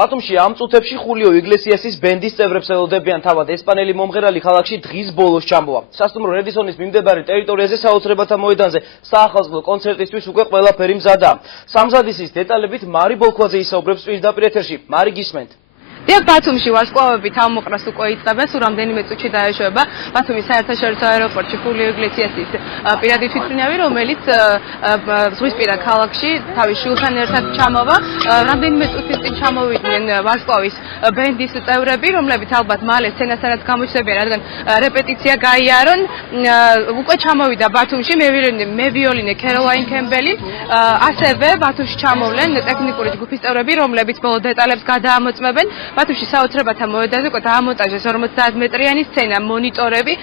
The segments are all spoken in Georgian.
ბათუმში ამ წუთებში ხულიო იგლესიასის ბენდის წევრებს ელოდებიან თავად ესპანელი მომღერალი ქალაქში დღის ბოლოს ჩამოვა. სასტუმრო რედისონის მიმდებარე ტერიტორიაზე საოცრებათა მოედანზე საახალწლო კონცერტისთვის უკვე ყველაფერი მზადაა. სამზადისის დეტალებით მარი ბოლქვაძე ისაუბრებს პირდაპირ ეთერში. მარი, გისმენთ. ბათუმში ვარსკვლავები თავმოყრას უკვე იწყებენ, სულ რამდენიმე წუთში დაეშვება ბათუმის საერთაშორისო აეროპორტში ხულიო იგლესიასის პირადი თვითმფრინავი, რომელიც ზღვისპირა ქალაქში თავის შვილთან ერთად ჩამოვა. რამდენიმე წუთის წინ ჩამოვიდნენ ვარსკვლავის ბენდის წევრები, რომლებიც ალბათ მალე სცენასთანაც გამოჩნდებიან, რადგან რეპეტიცია გაიარონ. უკვე ჩამოვიდა ბათუმში მევიოლინე კეროლაინ კემბელი, ასევე ბათუმში ჩამოვლენ ტექნიკური ჯგუფის წევრები, რომლებიც ბოლო დეტალებს გადაამოწმებენ. ბათუმში საოცრებათა მოედანზე უკვე დაამონტაჟეს 50 მეტრიანი სცენა, მონიტორები,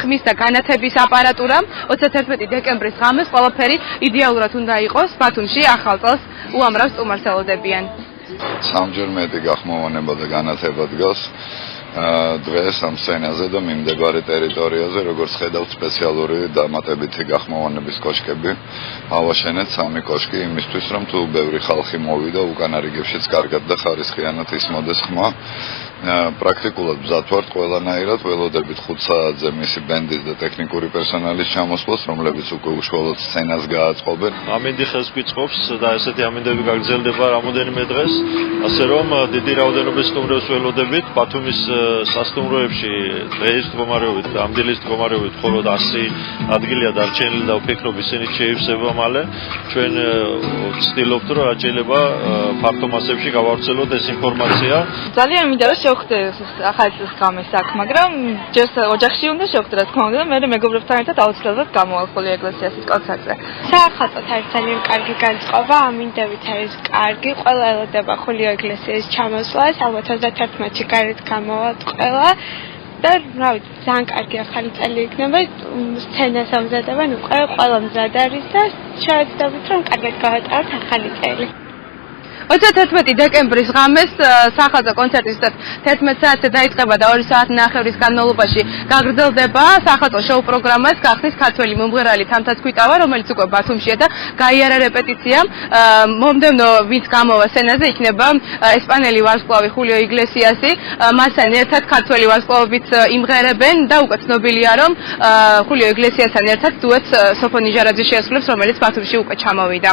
ხმის და განათების აპარატურა. 31 დეკემბრის ღამეს ყველაფერი იდეალურად უნდა იყოს. ბათუმში ახალ წელს უამრავ სტუმარს ელოდებიან. სამჯერ მეტი გახმოვანება და განათება დგას დღეს ამ სცენაზე და მიმდებარე ტერიტორიაზე, როგორც ხედავთ, სპეციალური დამატებითი გახმოვანების კოშკები ავაშენეთ 3 კოშკი იმისთვის, რომ თუ ბევრი ხალხი მოვიდა, უკანა რიგებშიც კარგად და ხარისხიანად ისმოდეს ხმა. პრაქტიკულად მზად ვართ ყველანაირად, ველოდებით 5 საათზე მისი ბენდის და ტექნიკური პერსონალის ჩამოსვლას, რომლებიც უკვე უშუალოდ სცენას გააწყობენ. ამინდი ხელს გვიწყობს და ესეთი ამინდები გაგრძელდება რამოდენიმე დღეს, ასე რომ დიდი რაოდენობის სტუმრებს ველოდებით. ბათუმის სასტუმროებში დღეის მდგომარეობით, ამ დილის მდგომარეობით მხოლოდ 100 ადგილია დარჩენილი და ვფიქრობ ისინი შეივსება მალე. ჩვენ ვცდილობთ, რომ რაჭელება ფართო მასებში გავავრცელოთ ეს ინფორმაცია. ძალიან მინდა რომ შევხვდე ახალი წლის ღამეს აქ, მაგრამ ჯერ ოჯახში უნდა შევხვდე, რა თქმა უნდა, და მე მეგობრებთან ერთად აუცილებლად გამოვალ ხულიო იგლესიასის კონცერტზე. საახალწლოდ არის ძალიან კარგი განწყობა, ამინდებით არის კარგი, ყველა ელოდება ხულიო იგლესიასის ჩამოსვლას, ალბათ 31-ში გარეთ გამოვალთ ყველა და რა ვიცი, ძალიან კარგი ახალი წელი იქნება, სცენას ამზადებენ, უკვე ყველა მზად არის და შევეცდებით, რომ კარგად გავატაროთ ახალი წელი. 31 დეკემბრის ღამეს საახალწლო კონცერტი 11 საათზე დაიწყება და 2 საათნახევრის განმავლობაში გაგრძელდება. საახალწლო შოუ პროგრამას გახსნის ქართველი მომღერალი თამთა ცქვიტავა, რომელიც უკვე ბათუმშია და გაიარა რეპეტიცია. მომდევნო ვინც გამოვა სცენაზე იქნება ესპანელი ვარსკვლავი ხულიო იგლესიასი. მასთან ერთად ქართველი ვარსკვლავებიც იმღერებენ და უკვე ცნობილია, რომ ხულიო იგლესიასთან ერთად დუეტს სოფო ნიჟარაძე შეასრულებს, რომელიც ბათუმში უკვე ჩამოვიდა.